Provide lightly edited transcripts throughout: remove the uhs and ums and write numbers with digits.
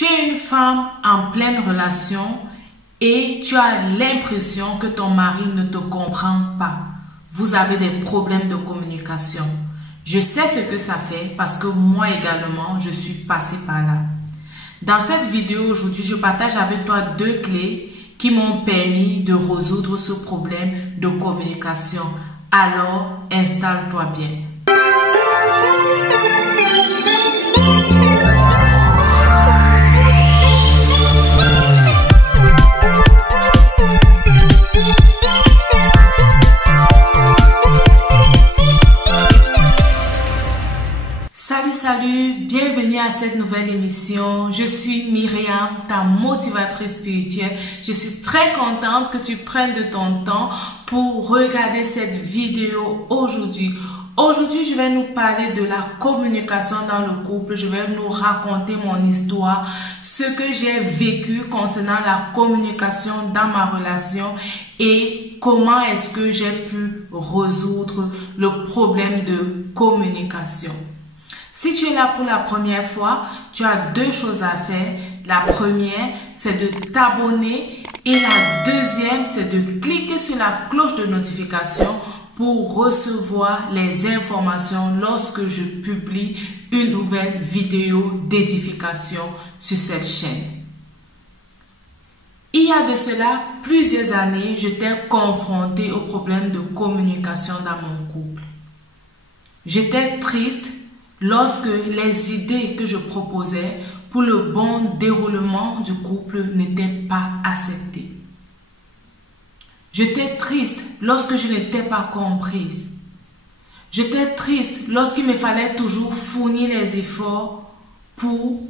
Tu es une femme en pleine relation et tu as l'impression que ton mari ne te comprend pas. Vous avez des problèmes de communication. Je sais ce que ça fait parce que moi également, je suis passée par là. Dans cette vidéo aujourd'hui, je partage avec toi 2 clés qui m'ont permis de résoudre ce problème de communication. Alors, installe-toi bien. Salut, bienvenue à cette nouvelle émission. Je suis Myriam, ta motivatrice spirituelle. Je suis très contente que tu prennes de ton temps pour regarder cette vidéo aujourd'hui. Aujourd'hui, je vais nous parler de la communication dans le couple. Je vais nous raconter mon histoire, ce que j'ai vécu concernant la communication dans ma relation et comment est-ce que j'ai pu résoudre le problème de communication. Si tu es là pour la première fois, tu as 2 choses à faire. La première, c'est de t'abonner et la deuxième, c'est de cliquer sur la cloche de notification pour recevoir les informations lorsque je publie une nouvelle vidéo d'édification sur cette chaîne. Il y a de cela plusieurs années, j'étais confrontée au problème de communication dans mon couple. J'étais triste lorsque les idées que je proposais pour le bon déroulement du couple n'étaient pas acceptées. J'étais triste lorsque je n'étais pas comprise. J'étais triste lorsqu'il me fallait toujours fournir les efforts pour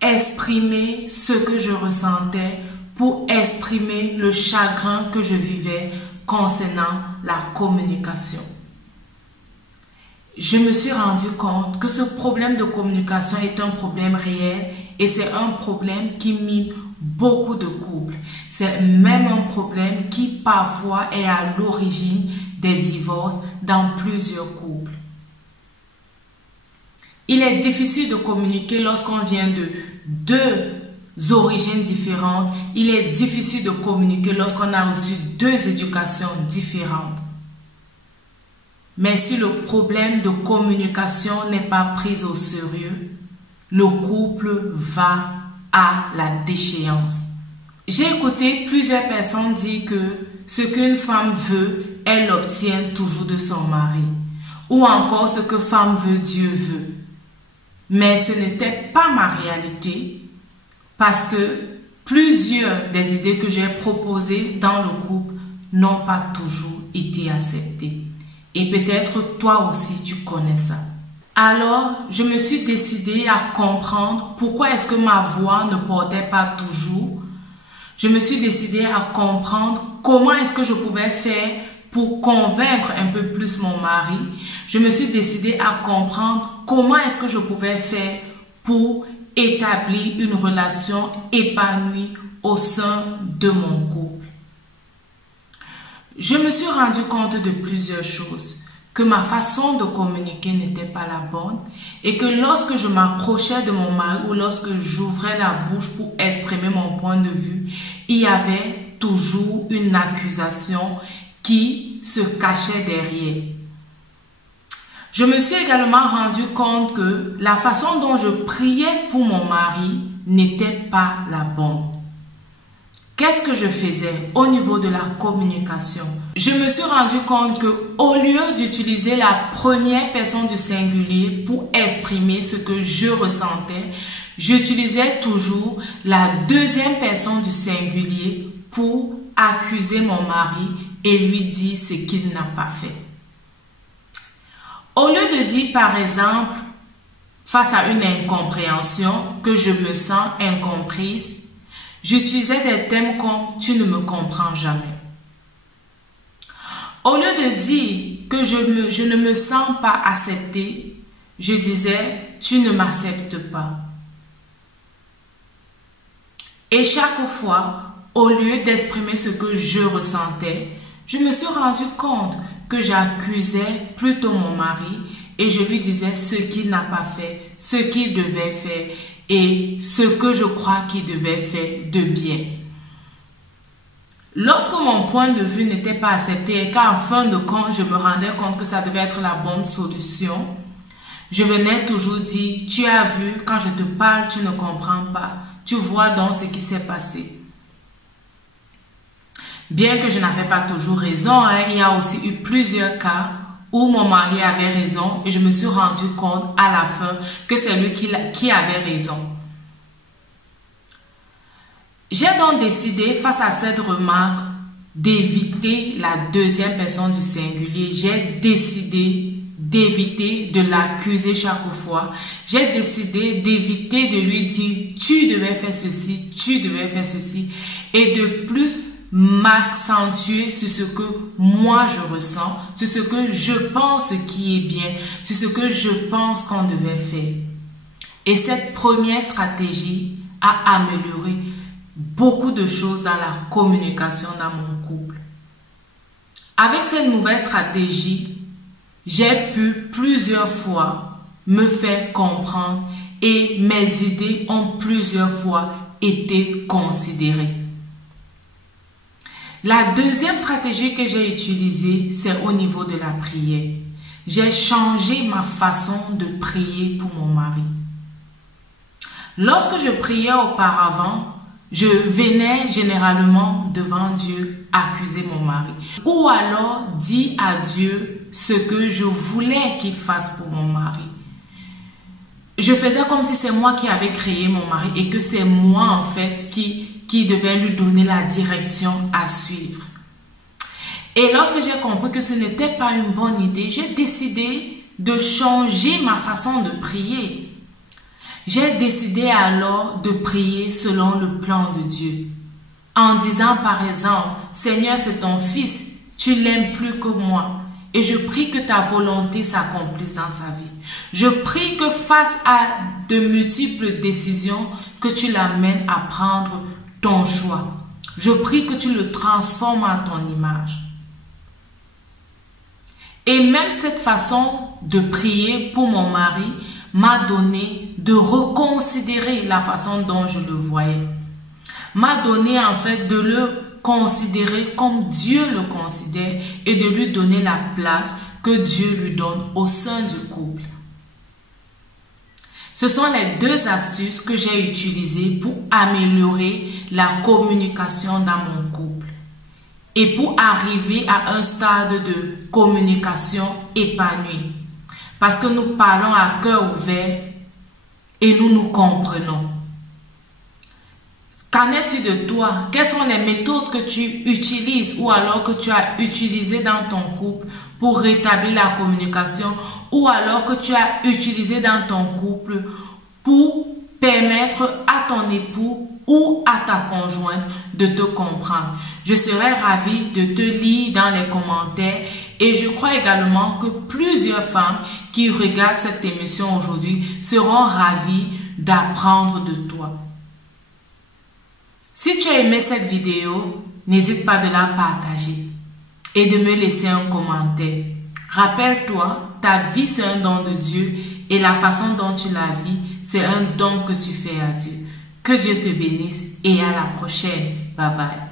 exprimer ce que je ressentais, pour exprimer le chagrin que je vivais concernant la communication. Je me suis rendu compte que ce problème de communication est un problème réel et c'est un problème qui mine beaucoup de couples. C'est même un problème qui parfois est à l'origine des divorces dans plusieurs couples. Il est difficile de communiquer lorsqu'on vient de 2 origines différentes. Il est difficile de communiquer lorsqu'on a reçu 2 éducations différentes. Mais si le problème de communication n'est pas pris au sérieux, le couple va à la déchéance. J'ai écouté plusieurs personnes dire que ce qu'une femme veut, elle l'obtient toujours de son mari. Ou encore ce que femme veut, Dieu veut. Mais ce n'était pas ma réalité parce que plusieurs des idées que j'ai proposées dans le couple n'ont pas toujours été acceptées. Et peut-être toi aussi tu connais ça. Alors, je me suis décidée à comprendre pourquoi est-ce que ma voix ne portait pas toujours. Je me suis décidée à comprendre comment est-ce que je pouvais faire pour convaincre un peu plus mon mari. Je me suis décidée à comprendre comment est-ce que je pouvais faire pour établir une relation épanouie au sein de mon couple. Je me suis rendu compte de plusieurs choses, que ma façon de communiquer n'était pas la bonne et que lorsque je m'approchais de mon mari ou lorsque j'ouvrais la bouche pour exprimer mon point de vue, il y avait toujours une accusation qui se cachait derrière. Je me suis également rendu compte que la façon dont je priais pour mon mari n'était pas la bonne. Qu'est-ce que je faisais au niveau de la communication? Je me suis rendu compte que au lieu d'utiliser la première personne du singulier pour exprimer ce que je ressentais, j'utilisais toujours la deuxième personne du singulier pour accuser mon mari et lui dire ce qu'il n'a pas fait. Au lieu de dire par exemple, face à une incompréhension, que je me sens incomprise, j'utilisais des termes comme « tu ne me comprends jamais ». Au lieu de dire que je ne me sens pas acceptée, je disais « tu ne m'acceptes pas ». Et chaque fois, au lieu d'exprimer ce que je ressentais, je me suis rendu compte que j'accusais plutôt mon mari et je lui disais ce qu'il n'a pas fait, ce qu'il devait faire. et ce que je crois qu'il devait faire de bien. Lorsque mon point de vue n'était pas accepté et qu'en fin de compte, je me rendais compte que ça devait être la bonne solution, je venais toujours dire, tu as vu, quand je te parle, tu ne comprends pas. Tu vois donc ce qui s'est passé. Bien que je n'avais pas toujours raison, il y a aussi eu plusieurs cas où mon mari avait raison et je me suis rendu compte à la fin que c'est lui qui avait raison. J'ai donc décidé, face à cette remarque, d'éviter la deuxième personne du singulier. J'ai décidé d'éviter de l'accuser chaque fois. J'ai décidé d'éviter de lui dire « tu devais faire ceci, tu devais faire ceci » et de plus m'accentuer sur ce que moi je ressens, sur ce que je pense qui est bien, sur ce que je pense qu'on devait faire. Et cette première stratégie a amélioré beaucoup de choses dans la communication dans mon couple. Avec cette nouvelle stratégie, j'ai pu plusieurs fois me faire comprendre et mes idées ont plusieurs fois été considérées. La deuxième stratégie que j'ai utilisée, c'est au niveau de la prière. J'ai changé ma façon de prier pour mon mari. Lorsque je priais auparavant, je venais généralement devant Dieu accuser mon mari. Ou alors dire à Dieu ce que je voulais qu'il fasse pour mon mari. Je faisais comme si c'est moi qui avais créé mon mari et que c'est moi en fait qui devait lui donner la direction à suivre. Et lorsque j'ai compris que ce n'était pas une bonne idée, j'ai décidé de changer ma façon de prier. J'ai décidé alors de prier selon le plan de Dieu. En disant par exemple, Seigneur, c'est ton fils, tu l'aimes plus que moi. Et je prie que ta volonté s'accomplisse dans sa vie. Je prie que face à de multiples décisions, que tu l'amènes à prendre ton choix. Je prie que tu le transformes en ton image. Et même cette façon de prier pour mon mari m'a donné de reconsidérer la façon dont je le voyais. M'a donné en fait de le considérer comme Dieu le considère et de lui donner la place que Dieu lui donne au sein du couple. Ce sont les deux astuces que j'ai utilisées pour améliorer la communication dans mon couple et pour arriver à un stade de communication épanoui. Parce que nous parlons à cœur ouvert et nous nous comprenons. Qu'en est-il de toi? Quelles sont les méthodes que tu utilises ou alors que tu as utilisées dans ton couple pour rétablir la communication ou alors que tu as utilisé dans ton couple pour permettre à ton époux ou à ta conjointe de te comprendre? Je serais ravie de te lire dans les commentaires et je crois également que plusieurs femmes qui regardent cette émission aujourd'hui seront ravies d'apprendre de toi. Si tu as aimé cette vidéo, n'hésite pas de la partager et de me laisser un commentaire. Rappelle-toi, ta vie c'est un don de Dieu et la façon dont tu la vis, c'est un don que tu fais à Dieu. Que Dieu te bénisse et à la prochaine. Bye bye.